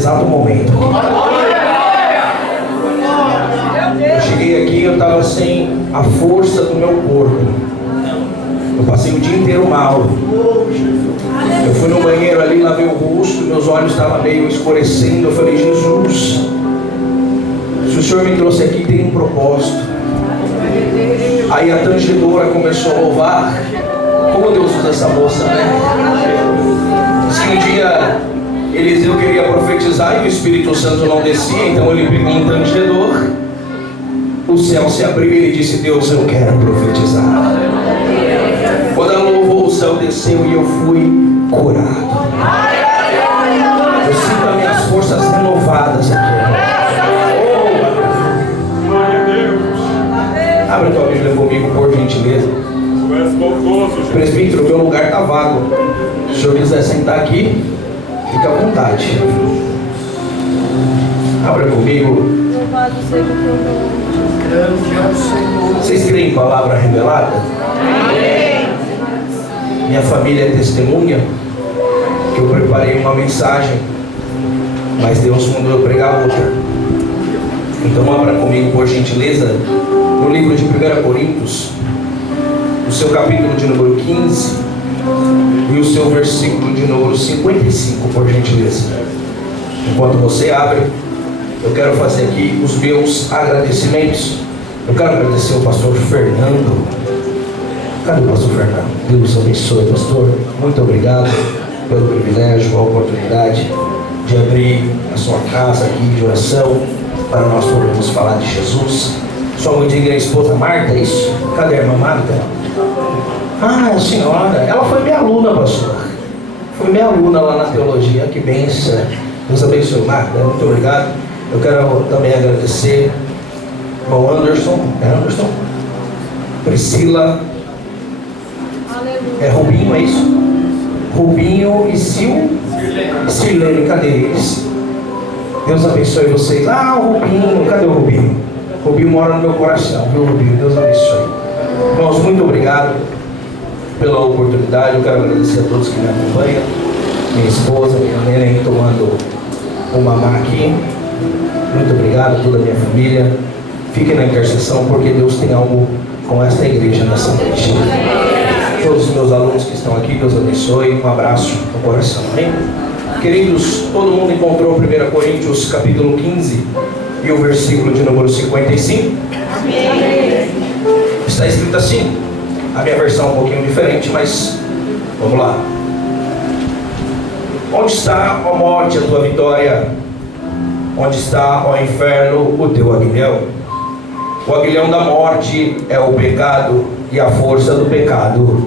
exato momento. Eu cheguei aqui, eu estava sem a força do meu corpo. Eu passei o dia inteiro mal. Eu fui no banheiro ali, lavei o rosto, meus olhos estavam meio escurecendo. Eu falei, Jesus, se o Senhor me trouxe aqui, tem um propósito. Aí a tangedora começou a louvar. Como Deus usa essa moça, né? Diz que um dia Eliseu queria profetizar e o Espírito Santo não descia, então ele pegou um tangedor. O céu se abriu e ele disse, Deus, eu quero profetizar. Quando ela louvou, o céu desceu e eu fui curado. Eu sinto as minhas forças renovadas aqui. Abre tua Bíblia comigo, por gentileza. Presbítero, meu lugar está vago. Se o senhor quiser sentar aqui, fica à vontade. Abra comigo. Vocês creem em palavra revelada? Minha família é testemunha que eu preparei uma mensagem, mas Deus mandou eu pregar outra. Então abra comigo, por gentileza, no livro de 1 Coríntios, o seu capítulo de número 15 e o seu versículo de número 55, por gentileza. Enquanto você abre, eu quero fazer aqui os meus agradecimentos. Eu quero agradecer ao pastor Fernando. Cadê o pastor Fernando? Deus abençoe, pastor. Muito obrigado pelo privilégio, a oportunidade de abrir a sua casa aqui de oração para nós podermos falar de Jesus. Sua mãe diga a esposa Marta, é isso? Cadê a irmã Marta? Ah, a senhora, ela foi minha aluna, pastor. Foi minha aluna lá na teologia, que bênção. Deus abençoe, Marta, muito obrigado. Eu quero também agradecer ao Anderson, Priscila, Rubinho, é isso? Rubinho e Silene, cadê eles? Deus abençoe vocês. Ah, o Rubinho, cadê o Rubinho? Rubinho mora no meu coração, viu, Rubinho? Deus abençoe. Irmãos, muito obrigado pela oportunidade. Eu quero agradecer a todos que me acompanham. Minha esposa, minha neném tomando o mamá aqui. Muito obrigado a toda a minha família. Fiquem na intercessão, porque Deus tem algo com esta igreja nessa noite. Todos os meus alunos que estão aqui, Deus abençoe. Um abraço no coração. Amém? Queridos, todo mundo encontrou 1 Coríntios capítulo 15 e o versículo de número 55? Amém. Está escrito assim. A minha versão é um pouquinho diferente, mas vamos lá. Onde está, ó morte, a tua vitória? Onde está, ó inferno, o teu aguilhão? O aguilhão da morte é o pecado, e a força do pecado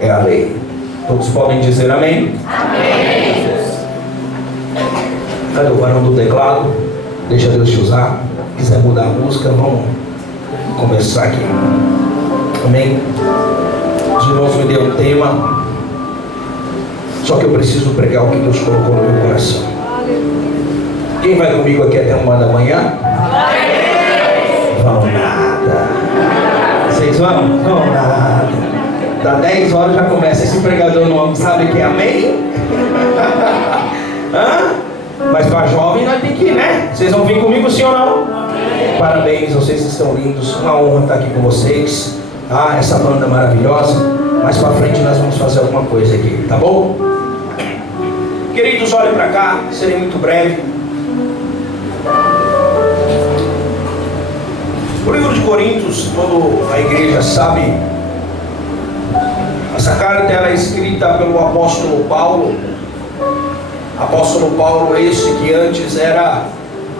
é a lei. Todos podem dizer amém? Amém. Cadê o varão do teclado? Deixa Deus te usar. Se quiser mudar a música, vamos começar aqui. Amém? Os irmãos me deu um tema, só que eu preciso pregar o que Deus colocou no meu coração. Quem vai comigo aqui até 1 da manhã? Vão nada. Vocês vão? Vão nada. Da 10 horas já começa. Esse pregador não sabe que é amém? Hã? Mas para jovem nós tem que ir, né? Vocês vão vir comigo, sim ou não? Amém. Parabéns, vocês estão lindos. Uma honra estar aqui com vocês. Ah, essa banda maravilhosa. Mais para frente nós vamos fazer alguma coisa aqui, tá bom? Queridos, olhem para cá. Serei muito breve. O livro de Coríntios, toda a igreja sabe. Essa carta ela é escrita pelo apóstolo Paulo. Apóstolo Paulo, esse que antes era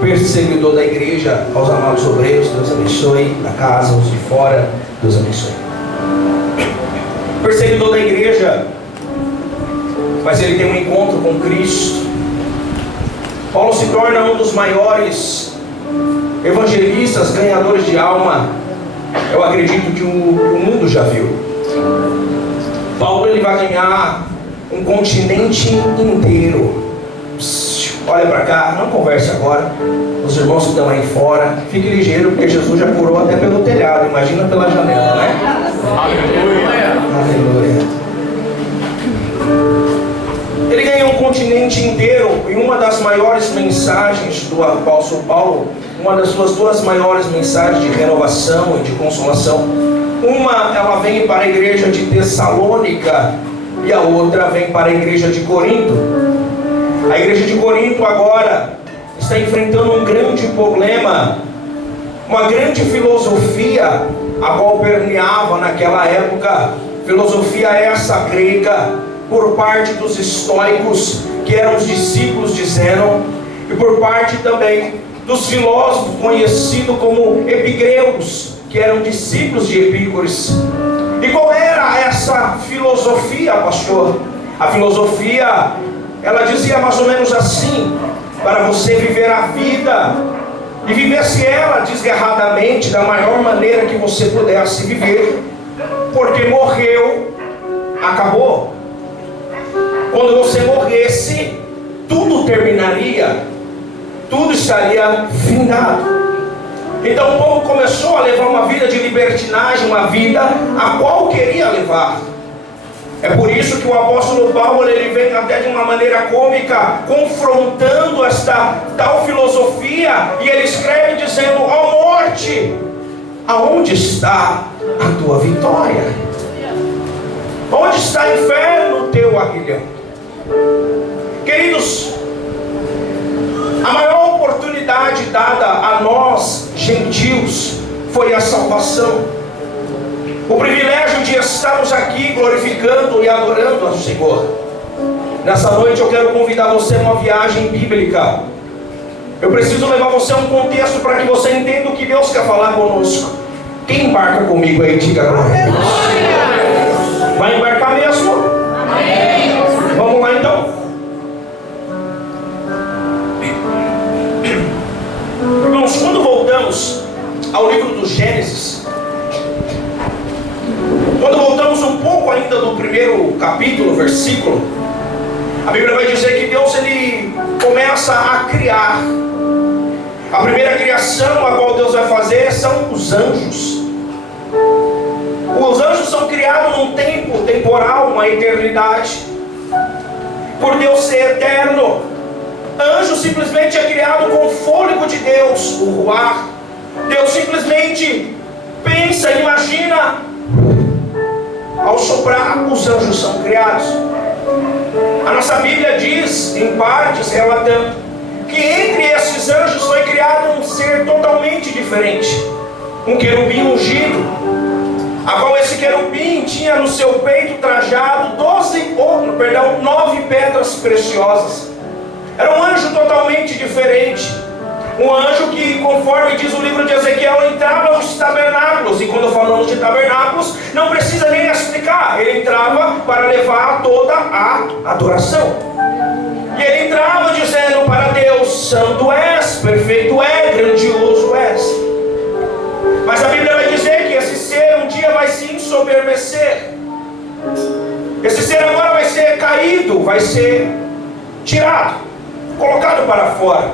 perseguidor da igreja, aos amados obreiros, Deus abençoe, da casa, os de fora, Deus abençoe. Perseguidor da igreja, mas ele tem um encontro com Cristo. Paulo se torna um dos maiores evangelistas, ganhadores de alma, eu acredito que o mundo já viu. Paulo ele vai ganhar um continente inteiro. Olha para cá, não converse agora. Os irmãos que estão aí fora, fique ligeiro, porque Jesus já curou até pelo telhado, imagina pela janela, né? Aleluia. Aleluia. Ele ganhou um continente inteiro. Em uma das maiores mensagens do apóstolo Paulo, uma das suas duas maiores mensagens de renovação e de consolação, uma ela vem para a igreja de Tessalônica e a outra vem para a igreja de Corinto. A igreja de Corinto agora está enfrentando um grande problema, uma grande filosofia a qual permeava naquela época, filosofia essa grega, por parte dos estoicos, que eram os discípulos de Zeno, e por parte também dos filósofos conhecidos como epigreus, que eram discípulos de Epícores. E qual era essa filosofia, pastor? A filosofia, ela dizia mais ou menos assim: para você viver a vida, e vivesse ela desgarradamente, da maior maneira que você pudesse viver, porque morreu, acabou. Quando você morresse, tudo terminaria, tudo estaria findado. Então o povo começou a levar uma vida de libertinagem, uma vida a qual queria levar. É por isso que o apóstolo Paulo, ele vem até de uma maneira cômica, confrontando esta tal filosofia, e ele escreve dizendo: ó morte, aonde está a tua vitória? Onde está, inferno, o teu aguilhão? Queridos, a maior oportunidade dada a nós, gentios, foi a salvação. O privilégio de estarmos aqui glorificando e adorando ao Senhor. Nessa noite eu quero convidar você a uma viagem bíblica. Eu preciso levar você a um contexto para que você entenda o que Deus quer falar conosco. Quem embarca comigo aí, diga glória a Deus. Vai embarcar mesmo? Amém. Vamos lá então. Irmãos, quando voltamos ao livro do Gênesis, quando voltamos um pouco ainda do primeiro capítulo, versículo, a Bíblia vai dizer que Deus, ele começa a criar. A primeira criação a qual Deus vai fazer são os anjos. Os anjos são criados num tempo temporal, uma eternidade. Por Deus ser eterno, anjo simplesmente é criado com o fôlego de Deus, o ruar. Deus simplesmente pensa, imagina, ao soprar, os anjos são criados. A nossa Bíblia diz, em partes, relatando, que entre esses anjos foi criado um ser totalmente diferente, um querubim ungido, a qual esse querubim tinha no seu peito trajado 9 pedras preciosas. Era um anjo totalmente diferente, um anjo que, conforme diz o livro de Ezequiel, entrava nos tabernáculos. E quando falamos de tabernáculos, não precisa nem explicar, ele entrava para levar toda a adoração. E ele entrava dizendo para Deus: santo és, perfeito é, grandioso és. Mas a Bíblia vai dizer que esse ser um dia vai se ensoberbecer. Esse ser agora vai ser caído, vai ser tirado, colocado para fora.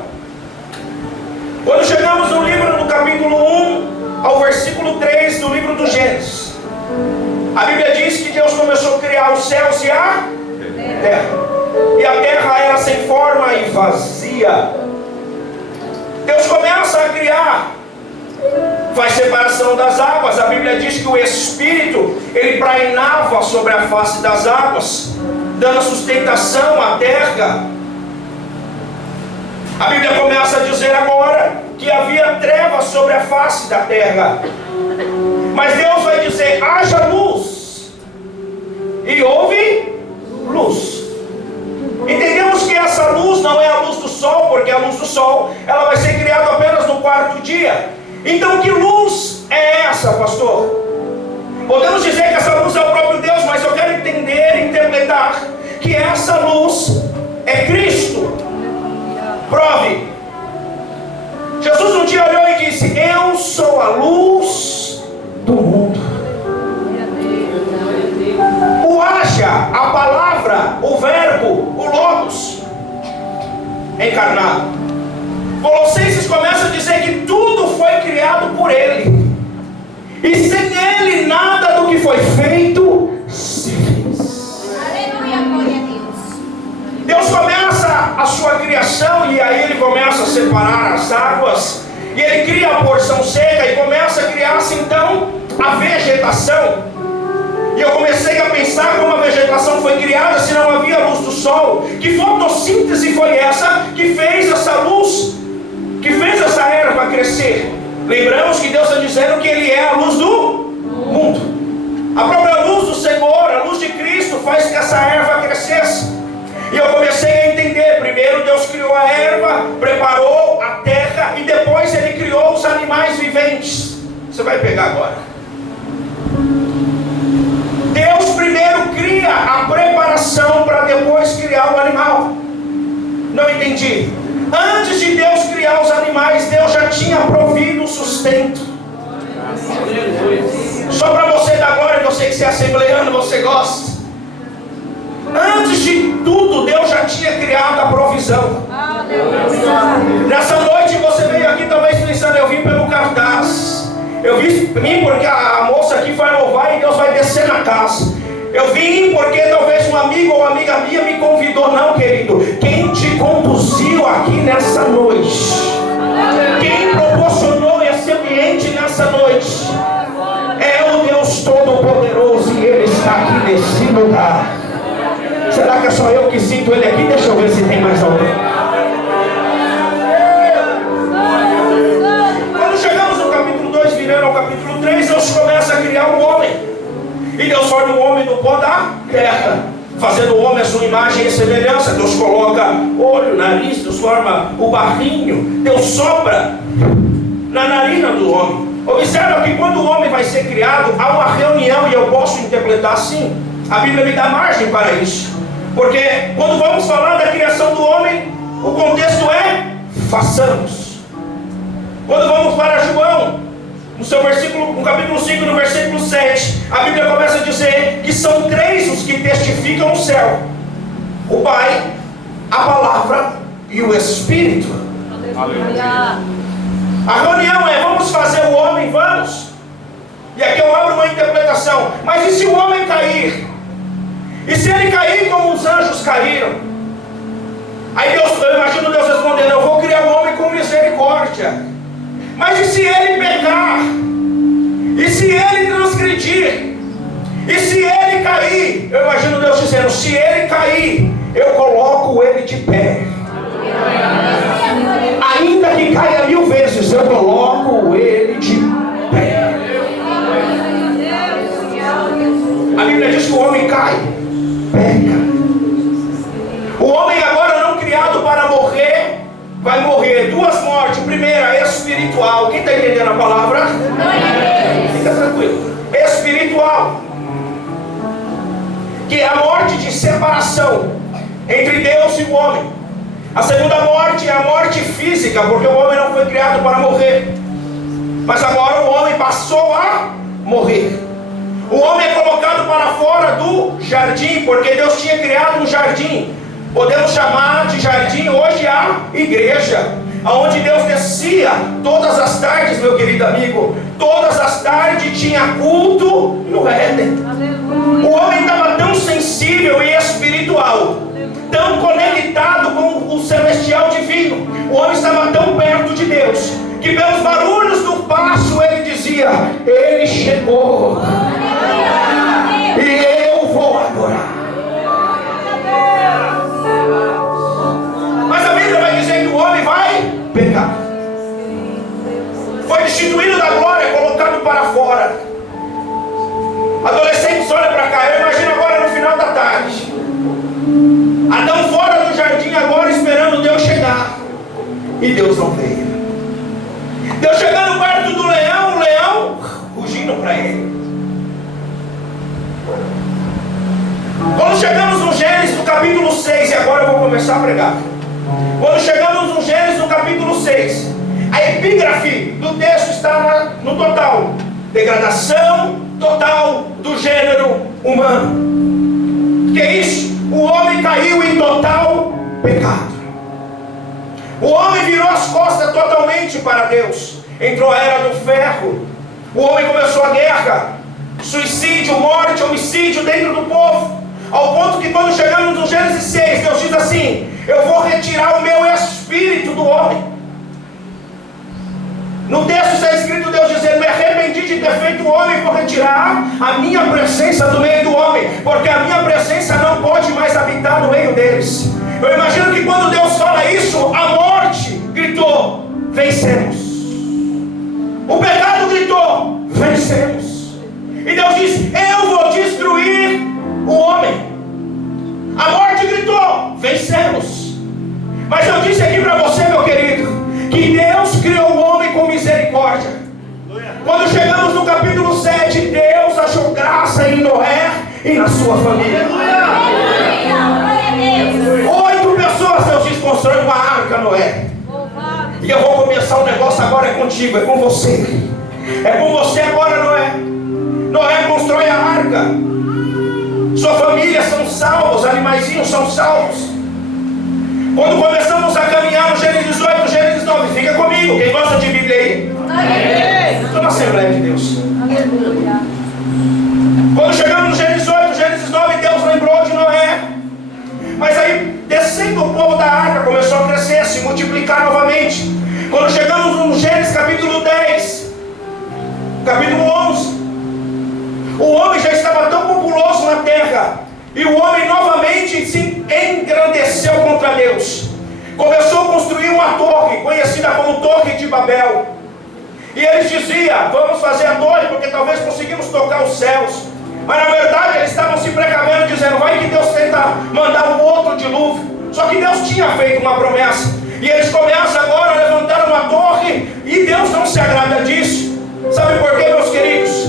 Quando chegamos no livro do capítulo 1 ao versículo 3 do livro do Gênesis, a Bíblia diz que Deus começou a criar os céus e a terra. E a terra era sem forma e vazia. Deus começa a criar, faz separação das águas. A Bíblia diz que o Espírito, ele prainava sobre a face das águas, dando sustentação à terra. A Bíblia começa a dizer agora que havia trevas sobre a face da terra. Mas Deus vai dizer: haja luz. E houve luz. Entendemos que essa luz não é a luz do sol, porque a luz do sol, ela vai ser criada apenas no quarto dia. Então que luz é essa, pastor? Podemos dizer que essa luz é o próprio Deus, mas eu quero entender e interpretar que essa luz é Cristo. Prove. Jesus um dia olhou e disse: eu sou a luz do mundo. O haja, a palavra, o verbo, o logos encarnado. Colossenses começa a dizer que tudo foi criado por Ele, e sem Ele nada do que foi feito se fez. Aleluia, glória a Deus. Deus começa aí ele começa a separar as águas, e ele cria a porção seca, e começa a criar-se então a vegetação. E eu comecei a pensar como a vegetação foi criada se não havia luz do sol. Que fotossíntese foi essa que fez essa luz, que fez essa erva crescer? Lembramos que Deus está dizendo que Ele é a luz do mundo. A própria luz do Senhor, a luz de Cristo, faz que essa erva crescesse. E eu comecei a entender. Primeiro Deus criou a erva, preparou a terra, e depois Ele criou os animais viventes. Você vai pegar agora. Deus primeiro cria a preparação para depois criar o animal. Não entendi. Antes de Deus criar os animais, Deus já tinha provido o sustento. Só para você dar glória, que eu sei que você é assembleano, você gosta. Antes de tudo, Deus já tinha criado a provisão. Nessa noite você veio aqui talvez pensando, eu vim pelo cartaz. Eu vim porque a moça aqui vai louvar e Deus vai descer na casa. Eu vim porque talvez um amigo ou amiga minha me convidou. Não, querido. Quem te conduziu aqui nessa noite, quem proporcionou esse ambiente nessa noite, é o Deus Todo-Poderoso, e Ele está aqui nesse lugar. Será que é só eu que sinto Ele aqui? Deixa eu ver se tem mais alguém. Virando ao capítulo 3, Deus começa a criar o homem. E Deus forma o homem do pó da terra, fazendo o homem a sua imagem e semelhança. Deus coloca olho, nariz, Deus forma o barrinho, Deus sopra na narina do homem. Observa que quando o homem vai ser criado, há uma reunião, e eu posso interpretar assim. A Bíblia me dá margem para isso, porque quando vamos falar da criação do homem, o contexto é façamos. Quando vamos para João, no capítulo 5, no versículo 7, a Bíblia começa a dizer que são 3 os que testificam o céu: o Pai, a Palavra e o Espírito. Aleluia. A reunião é: vamos fazer o homem, vamos. E aqui eu abro uma interpretação: mas e se o homem cair? E se ele cair como os anjos caíram? Aí eu imagino Deus respondendo: eu vou criar o homem com misericórdia. Mas e se ele pecar? E se ele transgredir? E se ele cair? Eu imagino Deus dizendo: se ele cair, eu coloco ele de pé. Ainda que caia 1000 vezes, eu coloco ele de pé. A Bíblia diz que o homem cai, peca. O homem agora não criado para morrer, vai morrer 2 mortes. Primeira, espiritual. Quem está entendendo a palavra? Fica tranquilo. Espiritual, que é a morte de separação entre Deus e o homem. A segunda morte é a morte física, porque o homem não foi criado para morrer, mas agora o homem passou a morrer. O homem é colocado para fora do jardim, porque Deus tinha criado um jardim. Podemos chamar de jardim hoje a igreja, onde Deus descia todas as tardes, meu querido amigo. Todas as tardes tinha culto no Éden. O homem estava tão sensível e espiritual, tão conectado com o celestial divino. O homem estava tão perto de Deus, que pelos barulhos do passo ele dizia: ele chegou e eu vou adorar. Mas a Bíblia vai dizer que o homem vai pecar. Foi destituído da glória, colocado para fora. Adolescentes, olha para cá. Eu imagino agora no final da tarde, Adão fora do jardim agora, esperando Deus chegar. E Deus não veio. Deus chegando perto do leão, o leão rugindo para ele. Quando chegamos no Gênesis no capítulo 6, e agora eu vou começar a pregar. Quando chegamos no Gênesis no capítulo 6, a epígrafe do texto está no total: degradação total do gênero humano. Que é isso? O homem caiu em total pecado. O homem virou as costas totalmente para Deus. Entrou a era do ferro. O homem começou a guerra, suicídio, morte, homicídio dentro do povo, ao ponto que quando chegamos no Gênesis 6, Deus diz assim: Eu vou retirar o meu espírito do homem. No texto está escrito Deus dizendo: me arrependi de ter feito o homem, vou retirar a minha presença do meio do homem, porque a minha presença não pode mais habitar no meio deles. Eu imagino que quando Deus fala isso, a morte gritou: vencemos. O pecado gritou: vencemos. E Deus diz: eu vou destruir o homem. A morte gritou: vencemos. Mas eu disse aqui para você, meu querido, que Deus criou o homem com misericórdia. Quando chegamos no capítulo 7, Deus achou graça em Noé e na sua família. 8 pessoas Deus diz: constrói uma arca, Noé. E eu vou começar um negócio agora, é contigo, é com você. É com você agora, Noé. Noé constrói a arca. Sua família são salvos, animaizinhos são salvos. Quando começamos a caminhar no Gênesis 18, Gênesis 9, fica comigo, quem gosta de Bíblia aí? Estou na Assembleia de Deus. Quando chegamos no Gênesis 18, Gênesis 9, Deus lembrou de Noé. Mas aí, descendo o povo da arca, começou a crescer, se multiplicar novamente. Quando chegamos no Gênesis capítulo 10, capítulo 11, o homem já estava tão populoso na terra, e o homem novamente se engrandeceu contra Deus. Começou a construir uma torre, conhecida como Torre de Babel. E eles diziam: vamos fazer a torre porque talvez conseguimos tocar os céus. Mas na verdade eles estavam se precavendo, dizendo: vai que Deus tenta mandar um outro dilúvio. Só que Deus tinha feito uma promessa. E eles começam agora a levantar uma torre, e Deus não se agrada disso. Sabe por quê, meus queridos?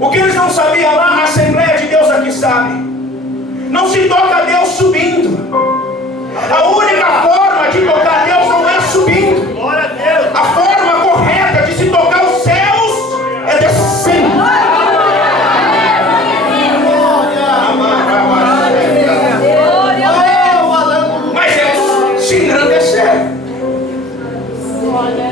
O que eles não sabiam lá, a Assembleia de Deus aqui sabe. Não se toca a Deus subindo. A única forma de tocar a Deus não é subindo. Glória a Deus. A forma correta de se tocar os céus é descendo. Mas eles se engrandeceram.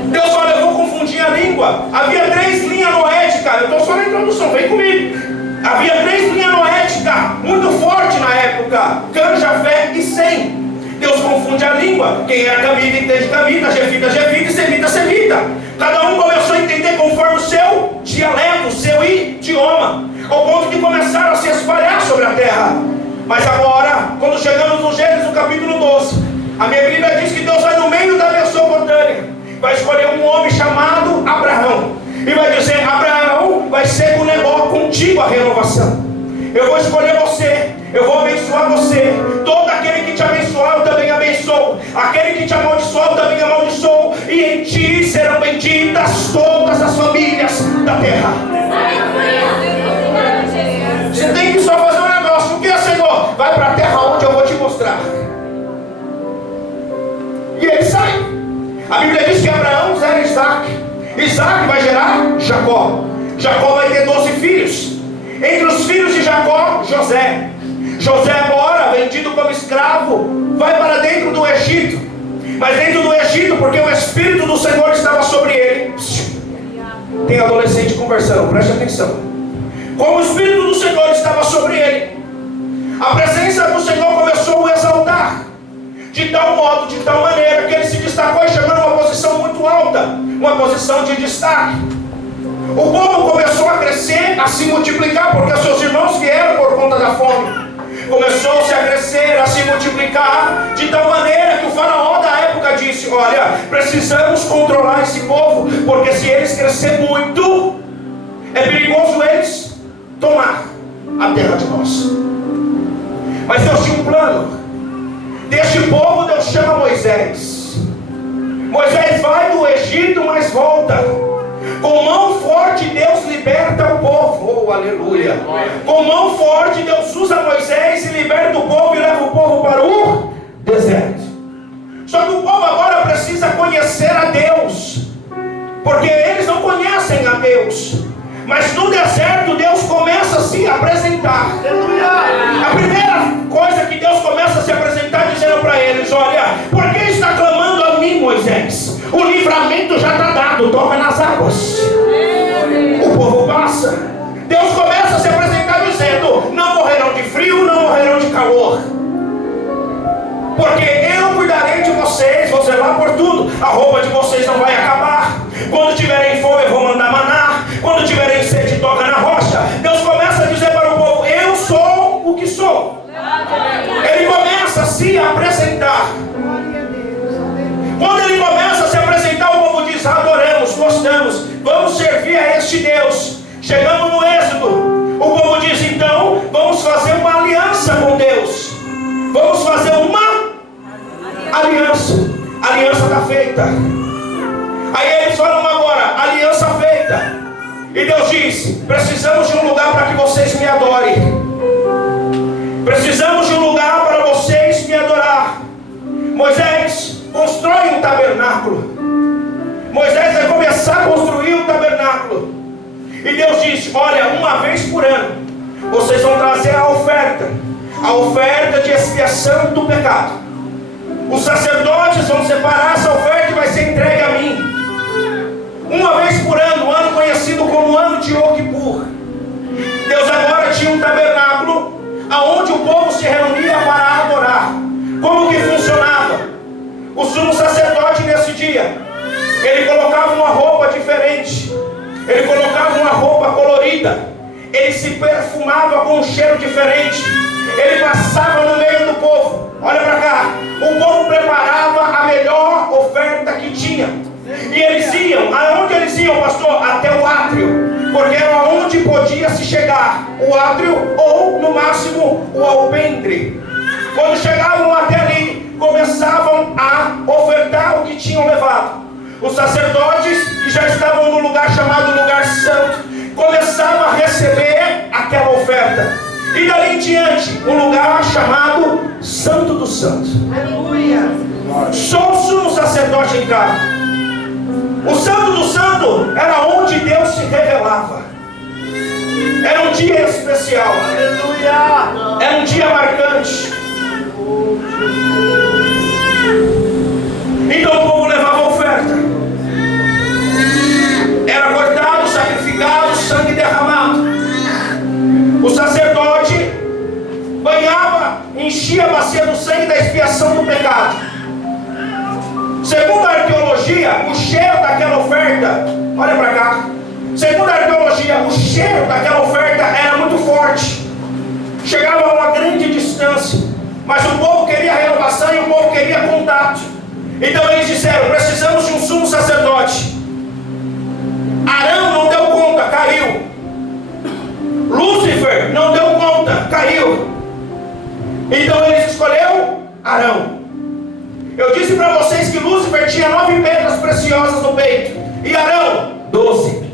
Deus falou: eu vou confundir a língua. Havia 3 linhas noéticas. Eu estou só na introdução, vem comigo. Havia 3 linhas noéticas muito fortes na época: Cã, Jafé e Sem. Deus confunde a língua. Quem era camita entende camita, jefita, jefita e semita, semita. Cada um começou a entender conforme o seu dialeto, o seu idioma, ao ponto de começaram a se espalhar sobre a terra. Mas agora, quando chegamos no Gênesis, no capítulo 12, a minha Bíblia diz que Deus vai no meio da Mesopotâmia, vai escolher um homem chamado Abraão, e vai dizer: Abraão, vai ser contigo a renovação. Eu vou escolher você, eu vou abençoar você. Todo aquele que te abençoar, eu também abençoo. Aquele que te amaldiçoar, eu também amaldiçoo. E em ti serão benditas todas as famílias da terra. Você tem que só fazer um negócio. O que é, Senhor? Vai para a terra onde eu vou te mostrar. E ele sai. A Bíblia diz que Abraão gera Isaac. Isaac vai gerar Jacó. Jacó vai ter 12 filhos. Entre os filhos de Jacó, José. José agora, vendido como escravo, vai para dentro do Egito. Mas dentro do Egito, porque o Espírito do Senhor estava sobre ele. Tem adolescente conversando, preste atenção. Como o Espírito do Senhor estava sobre ele, a presença do Senhor começou a exaltar, de tal modo, de tal maneira, que ele se destacou e chegou numa posição muito alta, uma posição de destaque. O povo começou a crescer, a se multiplicar, porque seus irmãos vieram por conta da fome. Começou-se a crescer, a se multiplicar, de tal maneira que o faraó da época disse: olha, precisamos controlar esse povo, porque se eles crescerem muito, é perigoso eles tomar a terra de nós. Mas Deus tinha um plano. Deste povo Deus chama Moisés. Moisés vai do Egito, mas volta. Com mão forte Deus liberta o povo. Oh, aleluia. Com mão forte Deus usa Moisés e liberta o povo e leva o povo para o deserto. Só que o povo agora precisa conhecer a Deus, porque eles não conhecem a Deus. Mas no deserto Deus começa a se apresentar. A primeira coisa que Deus começa a se apresentar, dizendo para eles: olha, por que está clamando a mim, Moisés? O livramento já está dado, toca nas águas. O povo passa. Deus começa a se apresentar dizendo: não morrerão de frio, não morrerão de calor, porque eu a roupa de vocês não vai acabar. Quando tiverem fome eu vou mandar maná. Quando tiverem sede, toca na rocha. Deus começa a dizer para o povo: eu sou o que sou. Ele começa a se apresentar. Quando ele começa a se apresentar, o povo diz: adoramos, gostamos, vamos servir a este Deus. Chegamos no Êxodo, o povo diz: então vamos fazer uma aliança com Deus. Vamos fazer uma aliança. A aliança está feita. Aí eles falam agora: aliança feita. E Deus diz: precisamos de um lugar para que vocês me adorem. Precisamos de um lugar para vocês me adorar. Moisés constrói um tabernáculo. Moisés vai começar a construir um tabernáculo. E Deus diz: olha, uma vez por ano vocês vão trazer a oferta de expiação do pecado. Os sacerdotes vão separar essa oferta e vai ser entregue a mim. Uma vez por ano, um ano conhecido como o ano de Yom Kippur. Deus agora tinha um tabernáculo aonde o povo se reunia para adorar. Como que funcionava? O sumo sacerdote nesse dia, ele colocava uma roupa diferente, ele colocava uma roupa colorida, ele se perfumava com um cheiro diferente, ele passava no meio do povo. Olha para cá, o povo preparava a melhor oferta que tinha. E eles iam, aonde eles iam, pastor? Até o átrio, porque era onde podia se chegar, o átrio ou no máximo o alpendre. Quando chegavam até ali, começavam a ofertar o que tinham levado. Os sacerdotes, que já estavam no lugar chamado lugar santo, começavam a receber aquela oferta. E dali em diante, um lugar chamado Santo dos Santos. Aleluia! Só o sumo sacerdote entrava. O Santo do Santo era onde Deus se revelava. Era um dia especial. Aleluia! Era um dia marcante. Então o povo levava oferta. Era cortado, sacrificado, sangue derramado. O sacerdote banhava, enchia a bacia do sangue da expiação do pecado. Segundo a arqueologia, o cheiro daquela oferta, olha para cá. Segundo a arqueologia, o cheiro daquela oferta era muito forte. Chegava a uma grande distância. Mas o povo queria renovação e o povo queria contato. Então eles disseram: precisamos de um sumo sacerdote. Arão não deu conta, caiu. Lúcifer não deu conta, caiu. Então eles escolheram Arão. Eu disse para vocês que Lúcifer tinha 9 pedras preciosas no peito. E Arão, 12.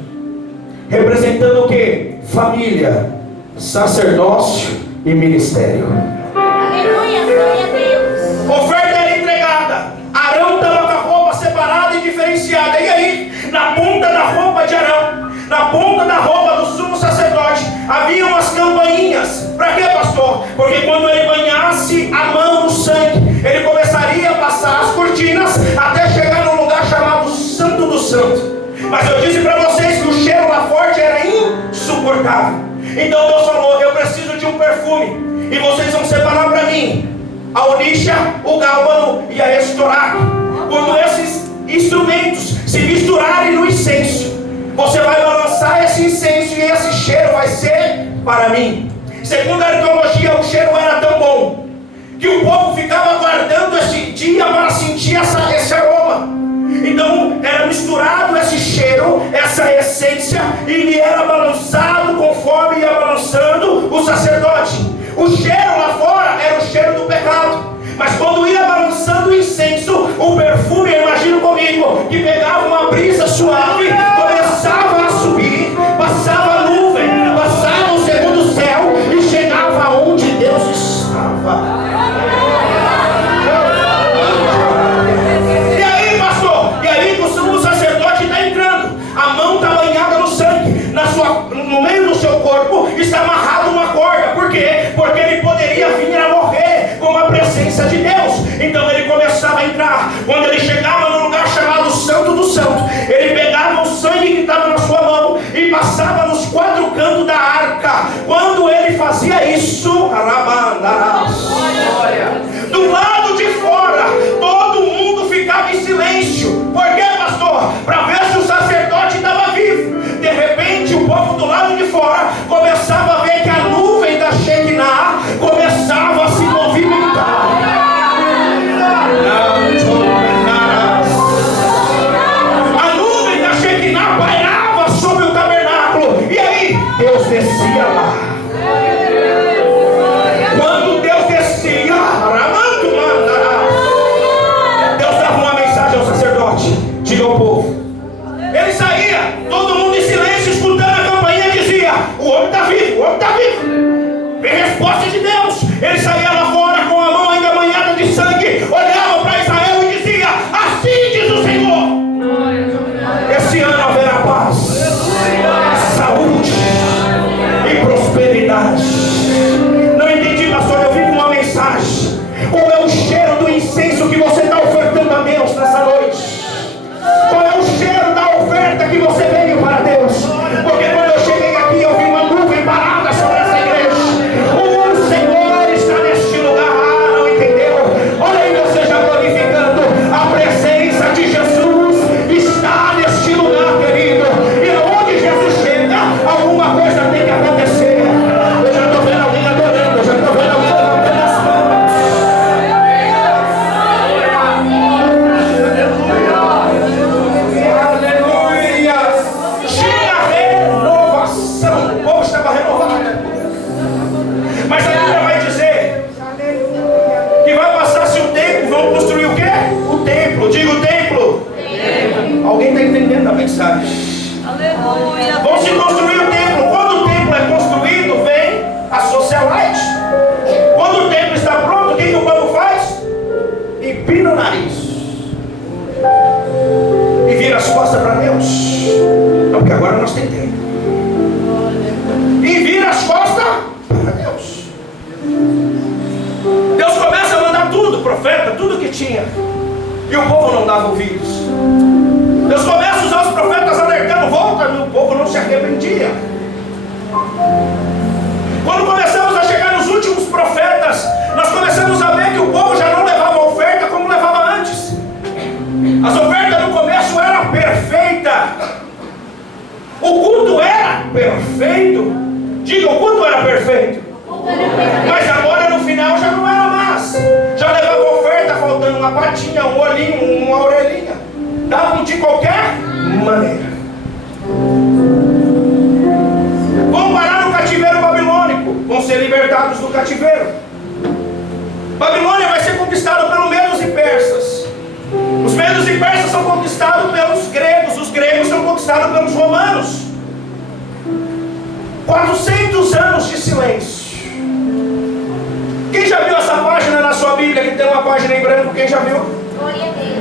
Representando o que? Família, sacerdócio e ministério. Aleluia, glória a Deus. Oferta era entregada. Arão estava com a roupa separada e diferenciada. E aí, na ponta da roupa de Arão, na ponta da roupa do sumo sacerdote, havia umas campainhas. Para quê, pastor? Porque quando ele banhasse a mão no sangue, ele começaria a passar as cortinas até chegar no lugar chamado Santo do Santo. Mas eu disse para vocês que o cheiro lá forte era insuportável. Então Deus falou: eu preciso de um perfume, e vocês vão separar para mim a olixa, o gálbano e a estoraque. Quando esses instrumentos se misturarem no incenso, você vai balançar esse incenso e esse cheiro vai ser para mim. Segundo a arqueologia, o cheiro era tão bom que o povo ficava aguardando esse dia para sentir esse aroma. Então era misturado esse cheiro, essa essência, e ele era balançado conforme ia balançando o sacerdote. O cheiro lá fora era o cheiro do pecado, mas quando ia balançando o incenso, o perfume, imagina comigo, que pegava uma brisa suave, começava a subir, passava a nuvem, passava o segundo céu e chegava onde Deus estava. No meio do seu corpo está amarrado uma corda. Por quê? Porque ele poderia vir a morrer com a presença de Deus. Então ele começava a entrar. Quando ele chegava no lugar chamado Santo do Santo, ele pegava o sangue que estava na sua mão e passava nos 4 cantos da arca. Quando ele fazia isso, do lado de fora, todo mundo ficava em silêncio. silêncio. Por quê, pastor? Para ver se o sacerdote estava vivo. De repente, o povo do lado de fora começava a ver que a nuvem da Shekinah começava a se movimentar. A nuvem da Shekinah pairava sobre o tabernáculo. E aí, Deus descia lá. Quando Deus descia, Deus dava uma mensagem ao sacerdote. Diga ao povo. Ele saía, todo mundo em silêncio, escutando a campainha, dizia: o homem está vivo, o homem está vivo. Vem resposta de Deus. Ele saía lá fora com a mão ainda banhada de sangue, olhava para Israel e dizia: assim diz o Senhor, esse ano haverá paz, saúde e prosperidade. Não entendi, pastor, eu vi uma mensagem. Qual é o cheiro do incenso que você está ofertando a Deus nessa noite? Qual é o cheiro da oferta que você veio para Deus? Porque quando eu cheguei aqui, eu vi uma nuvem parada sobre essa igreja. O Senhor está neste lugar. Não entendeu? Olha aí você já glorificando. A presença de Jesus está neste lugar, querido. E onde Jesus chega, alguma coisa tem que acontecer. Eu já estou vendo alguém adorando. Eu já estou vendo alguém levantando as mãos. O povo estava renovado. Mas a Bíblia vai dizer que vai passar-se o tempo. Vão construir o quê? O templo. Diga o templo. Alguém está entendendo a mensagem? Aleluia. Vão se construir o templo. Quando o templo é construído, vem a socialite. Quando o templo está pronto, o que o povo faz? Empina o nariz e vira as costas para Deus. Não, porque agora nós temos tempo. E vira as costas para Deus. Deus começa a mandar tudo, profeta, tudo que tinha. E o povo não dava ouvidos. Deus começa a usar os profetas alertando: volta, e o povo não se arrependia. Quando começamos a chegar nos últimos profetas, nós começamos a ver que o povo já não levava oferta como levava antes. As ofertas no começo eram perfeitas. O culto era perfeito. Diga, o culto era perfeito. Mas agora no final já não era mais. Já levava oferta faltando uma patinha, um olhinho, uma orelhinha. Davam de qualquer maneira. Vão parar no cativeiro babilônico. Vão ser libertados do cativeiro. Babilônia vai ser conquistada pelos medos e persas. Os medos e persas são conquistados pelos gregos. Os gregos são conquistados pelos romanos. 400 anos de silêncio. Quem já viu essa página na sua Bíblia, que tem uma página em branco? Quem já viu?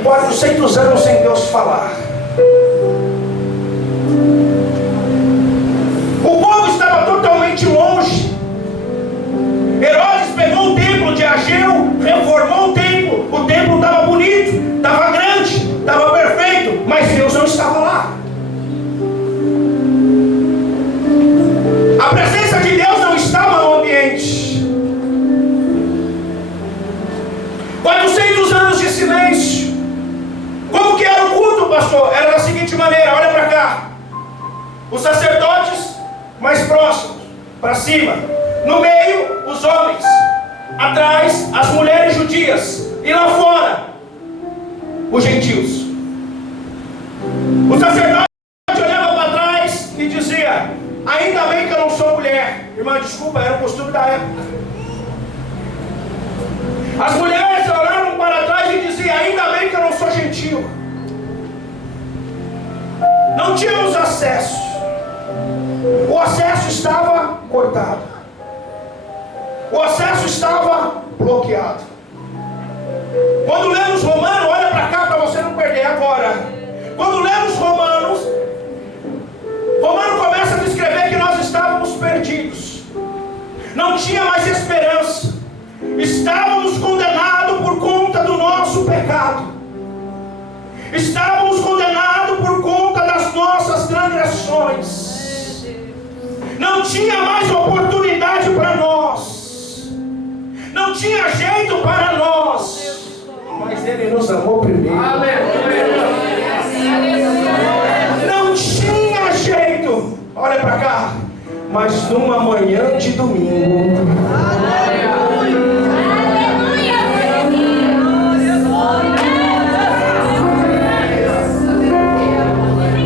400 anos sem Deus falar. O povo estava totalmente longe. Herodes pegou o templo de Ageu, reformou o templo estava bonito, estava grande, estava perfeito, mas Deus não estava lá. A presença de Deus não estava no ambiente. 400 anos de silêncio. Como que era o culto, pastor? Era da seguinte maneira, olha para cá. Os sacerdotes mais próximos, para cima. No meio, os homens. Atrás, as mulheres judias. E lá fora, os gentios. O sacerdote olhava para trás e dizia: ainda bem que eu não sou mulher. Irmã, desculpa, era o costume da época. As mulheres olhavam para trás e diziam: ainda bem que eu não sou gentil. Não tínhamos acesso. O acesso estava cortado. O acesso estava bloqueado. Quando lemos Romanos, olha para cá para você não perder agora. Quando lemos Romanos, Romano começa a descrever que nós estávamos perdidos. Não tinha mais esperança. Estávamos condenados por conta do nosso pecado. Estávamos condenados por conta das nossas transgressões. Não tinha mais oportunidade para nós. Não tinha jeito para nós. Mas Ele nos amou primeiro. Aleluia. Mas numa manhã de domingo,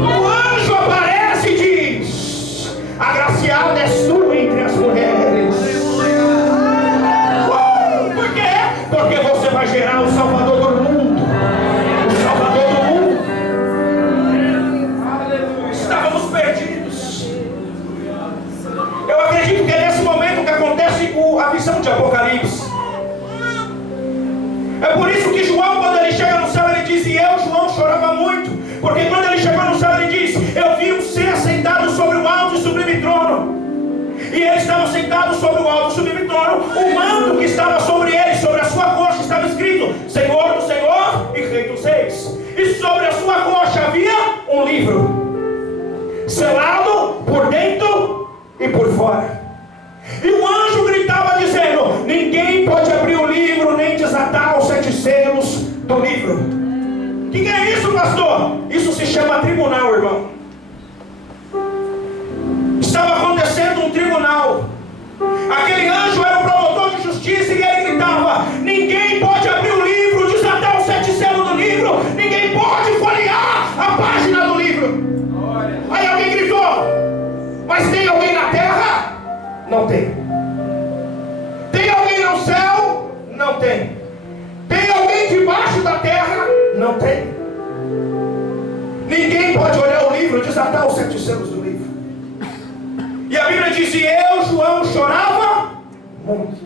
o anjo aparece e diz: agraciada és tu entre as mulheres. Por quê? Porque você vai gerar o Salvador do mundo. O Salvador do mundo. Estávamos perdidos. Eu acredito que é nesse momento que acontece a visão de Apocalipse. É por isso que João, quando ele chega no céu, ele diz: e eu, João, chorava muito, porque quando ele chegou no céu, ele diz: eu vi um ser sentado sobre o alto e sublime trono, e eles estavam sentados sobre o alto e sublime trono. O manto que estava sobre ele, sobre a sua coxa, estava escrito: Senhor do Senhor e Rei dos Reis. E sobre a sua coxa havia um livro, selado por dentro e por fora. E o anjo gritava dizendo: ninguém pode abrir o livro, nem desatar os 7 selos do livro. O que é isso, pastor? Isso se chama tribunal, irmão. Estava acontecendo um tribunal. Aquele anjo era o promotor de justiça e ele gritava: ninguém pode abrir o livro, desatar os 7 selos do livro, ninguém pode folhear a página do livro. Aí alguém gritou: mas tem alguém na terra? Não tem. Tem alguém no céu? Não tem. Tem alguém debaixo da terra? Não tem. Ninguém pode olhar o livro, desatar os 7 selos do livro. E a Bíblia diz: e eu, João, chorava muito.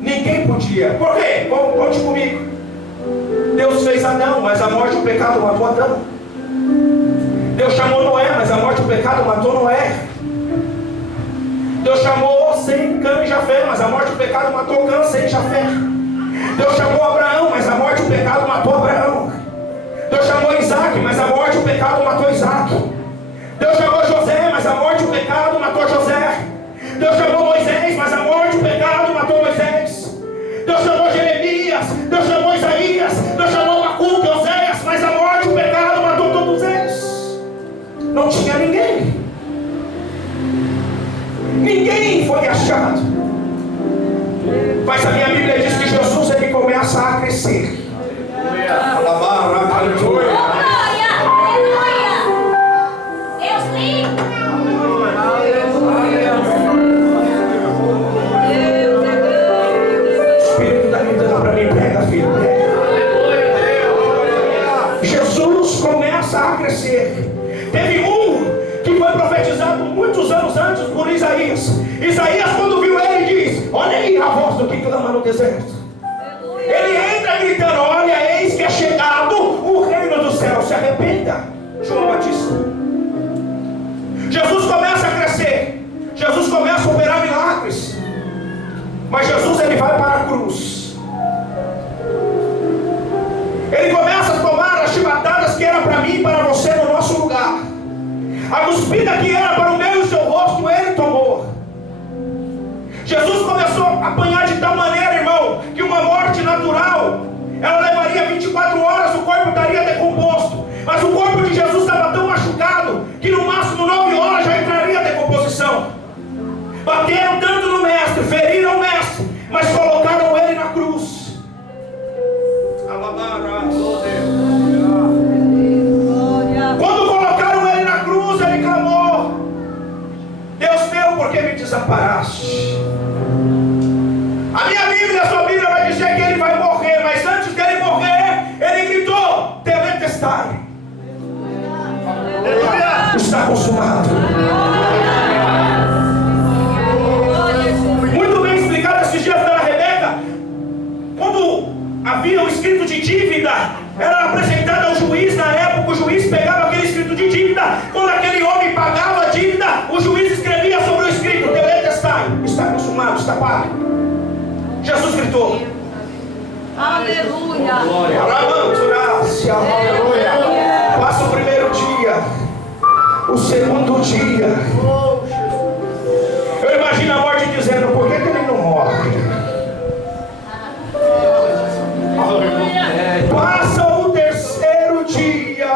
Ninguém podia. Por quê? Conte comigo. Deus fez Adão, mas a morte e o pecado matou Adão. Deus chamou Noé, mas a morte e o pecado matou Noé. Deus chamou Sem, Cã e Jafé, mas a morte e o pecado matou Cã, Sem e Jafé. Deus chamou Abraão, mas a morte e o pecado matou Abraão. Deus chamou Isaac, mas a morte e o pecado matou Isaac. Deus chamou José, mas a morte e o pecado matou José. Deus chamou Moisés, mas a morte e o pecado matou Moisés. Deus chamou Jeremias, Deus chamou Isaías, Deus chamou Abacuque, Oséias, mas a morte e o pecado matou todos eles. Não tinha ninguém. Ninguém foi achado. Mas a minha Bíblia diz que Jesus ele começa a crescer. Aleluia. O Espírito está gritando para mim: prega, filho, prega. Jesus começa a crescer. Teve que foi profetizado muitos anos antes por Isaías. Isaías, quando viu ele, diz: olha aí a voz do que clama no deserto. Ele entra gritando: olha, eis que é chegado o reino do céu, se arrependa. João Batista. Jesus começa a crescer. Jesus começa a operar milagres. Mas Jesus ele vai para a cruz. Ele começa a tomar as chibatadas que era para mim e para você no nosso lugar. A cuspida que era para o meu e o seu rosto, ele tomou. Jesus começou a apanhar de tal maneira, irmão, que uma morte natural, ela levaria 24 horas, o corpo estaria decomposto. Mas o corpo de Jesus estava tão machucado, que no máximo 9 horas já entraria a decomposição. Bateram tanto no mestre, feriram o mestre, mas colocaram ele na cruz. Quando colocaram ele na cruz, ele clamou: Deus meu, por que me desamparaste? A minha Bíblia, a sua Bíblia vai dizer que ele vai morrer, mas antes dele morrer, ele gritou: teletestai. Está consumado. Muito bem explicado esses dias pela Rebeca. Quando havia um escrito de dívida, era apresentado ao juiz. Na época o juiz pegava aquele escrito de dívida. Quando aquele homem pagava a dívida, o juiz escrevia sobre o escrito: teletestai, está consumado, está pago. Jesus gritou: aleluia. Aleluia. Passa o primeiro dia, o segundo dia. Eu imagino a morte dizendo: por que ele não morre? Passa o terceiro dia,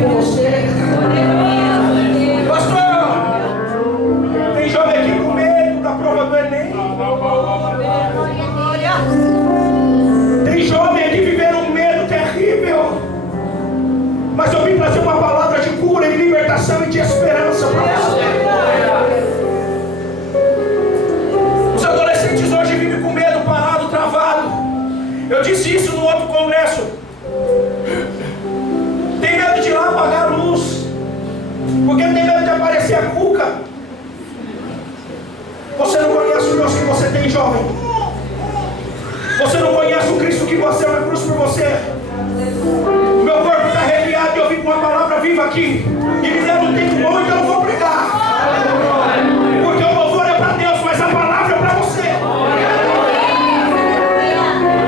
com você. Pastor, tem jovem aqui com medo da prova do Enem. Tem jovem aqui vivendo um medo terrível. Mas eu vim trazer uma palavra de cura, de libertação e de esperança para você. Os adolescentes hoje vivem com medo, parado, travado. Eu disse isso no outro congresso. Tem medo de ir lá apagar a luz, porque tem medo de aparecer a cuca. Você não conhece o Deus que você tem, jovem. Você não conhece o Cristo que você é na cruz por você. Meu corpo está arrepiado e eu vim com uma palavra viva aqui. E me deram um tempo bom, então eu vou pregar. Porque o louvor é para Deus, mas a palavra é para você.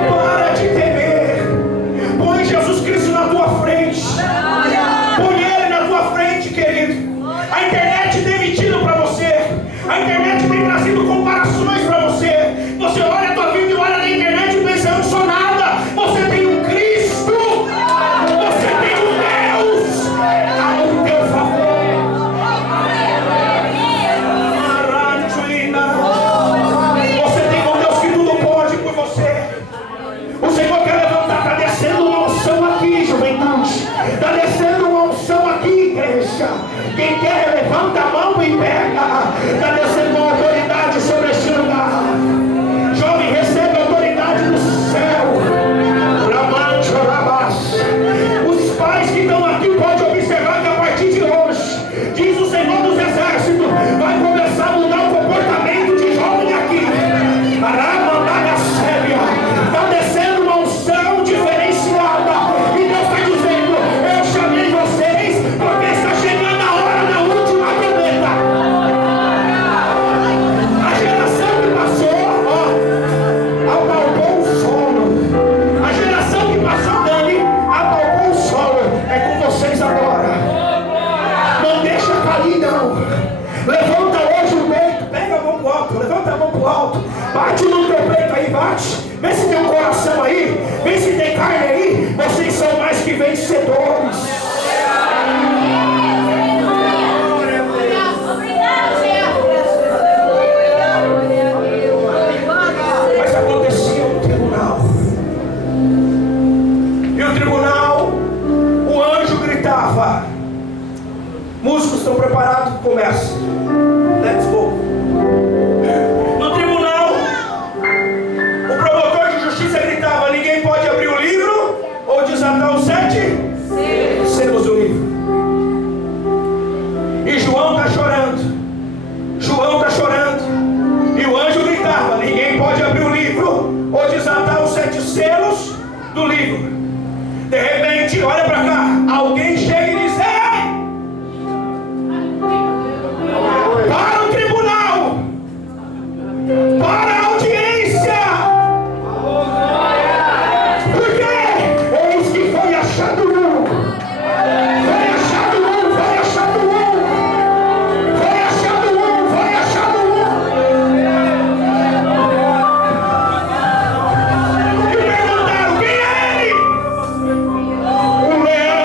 Para de temer. Põe Jesus Cristo na tua frente. Põe Ele na tua frente, querido. A internet tem mentido para você. A internet tem trazido comparações para você. Você olha a tua vida e olha na internet e pensa, eu não sou nada. Você tem um Cristo. Você tem um Deus ao teu favor. Você tem um Deus que tudo pode por você. O Senhor quer levantar, está descendo uma unção aqui, juventude. Está descendo uma unção aqui, igreja. Quem quer, levanta a mão e pega. Está descendo uma autoridade sobre este lugar. Jovem, recebe a autoridade do céu. Ramante, Rabás. Os pais que estão aqui podem observar que a partir de hoje, diz o Senhor dos Exércitos, vai começar a mudar o comportamento de jovem aqui. Aramandaga Sébia. Está descendo uma unção diferenciada. E Deus está dizendo, eu chamei vocês porque está chegando a hora da última tormenta. A geração que passou, apalpou o solo. A geração que passou, Dani, apalpou o solo. É com vocês agora. Não deixa cair, não. Levanta hoje o peito. Pega a mão pro alto. Levanta a mão pro alto. Bate no teu peito aí, bate. Vê se tem um coração aí. Vê se tem carne aí. Vocês são mais que vencedores. Mas acontecia no tribunal. E o tribunal, o anjo gritava. Músicos estão preparados? Começa. Let's go. No tribunal, o promotor de justiça gritava: ninguém pode abrir o livro ou desatar os 7 selos do livro. E João está chorando. João está chorando. E o anjo gritava: ninguém pode abrir o livro ou desatar os 7 selos do livro. De repente, olha para cá, alguém chega e diz: ei! Para o tribunal! Para a audiência! Porque eis que foi achado um! Foi achado um! Foi achado um! Foi achado um! Foi achado um! E perguntaram: quem é ele? O leão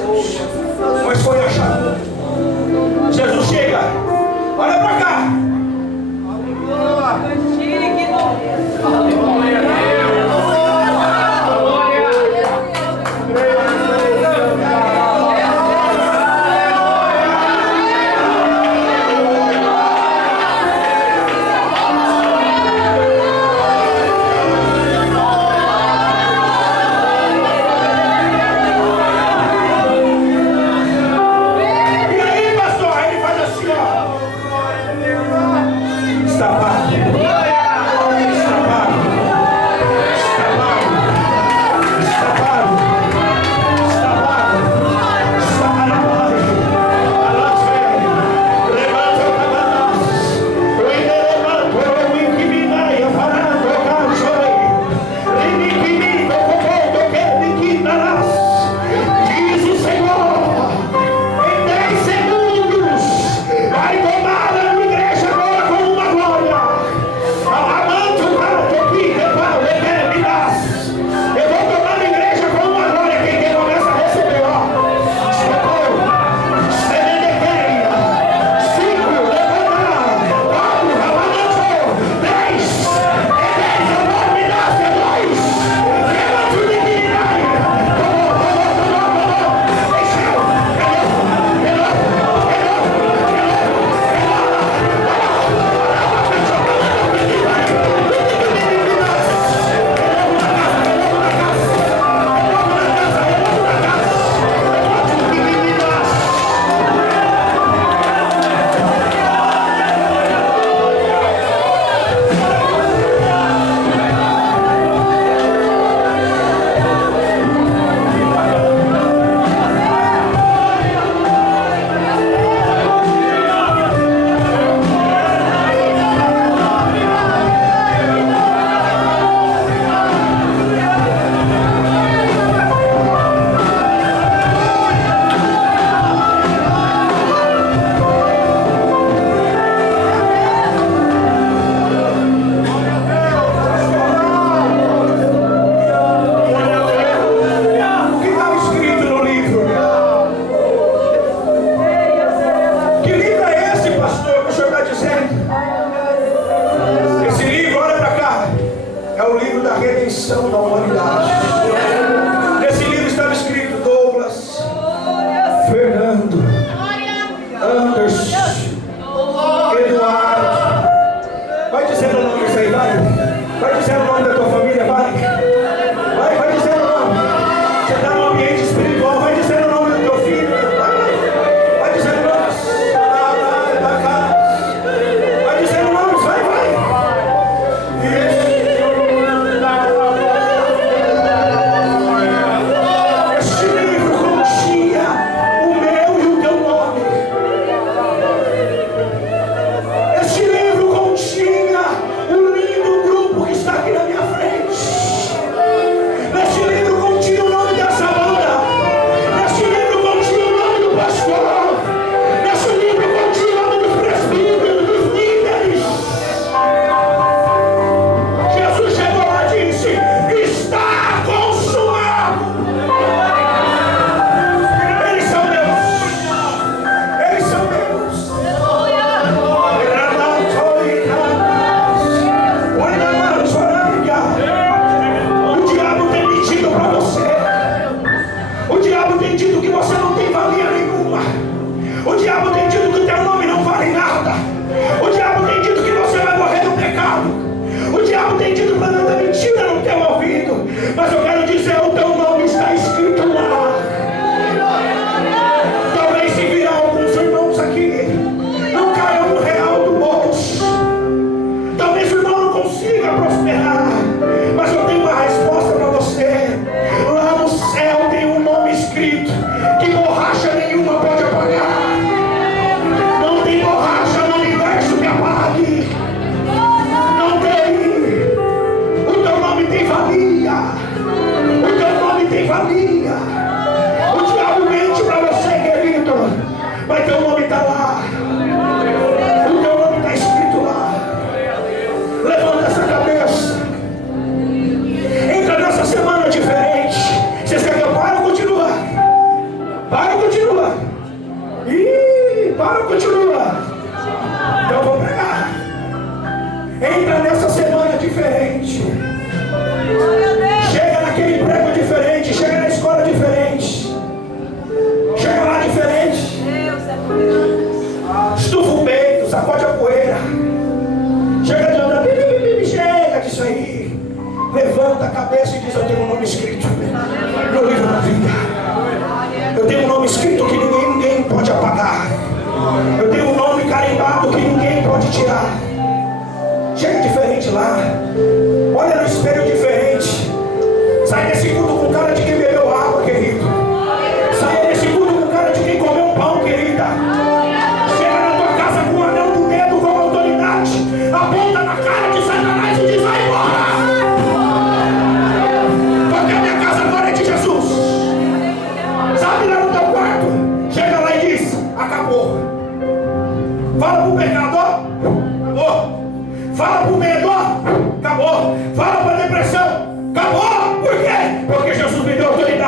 seus, mas foi achado. Jesus chega, olha para cá. Da humanidade. Nesse livro estava escrito Douglas, Fernando, Anderson, Eduardo. Vai dizendo o nome disso aí, vai dizendo o nome da tua família, vai dizendo o nome. Você está no ambiente espiritual, vai dizendo o nome do teu filho, vai dizendo o nome da casa, vai dizendo o nome, vai. Mas eu quero dizer, o teu nome está escrito lá. Talvez se virar alguns irmãos aqui, não caia um real do bolso. Talvez o irmão não consiga prosperar, mas eu tenho uma resposta para você. Lá no céu tem um nome escrito que borracha nenhuma pode apagar. Não tem borracha no universo que apague. Não tem. O teu nome tem valia. O teu nome tem valia. O diabo mente para você, querido, mas teu nome está lá. O teu nome está escrito lá. Levanta essa cabeça. Entra nessa semana diferente. Você quer que eu pare ou continua?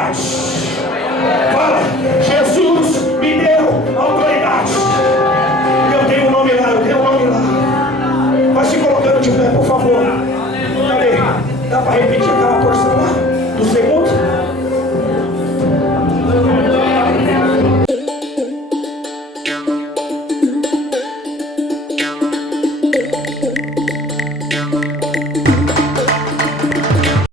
autoridade. Fala, Jesus me deu autoridade. Eu tenho um nome lá, eu tenho um nome lá. Vai se colocando de pé, por favor. Cadê? Dá para repetir aquela porção?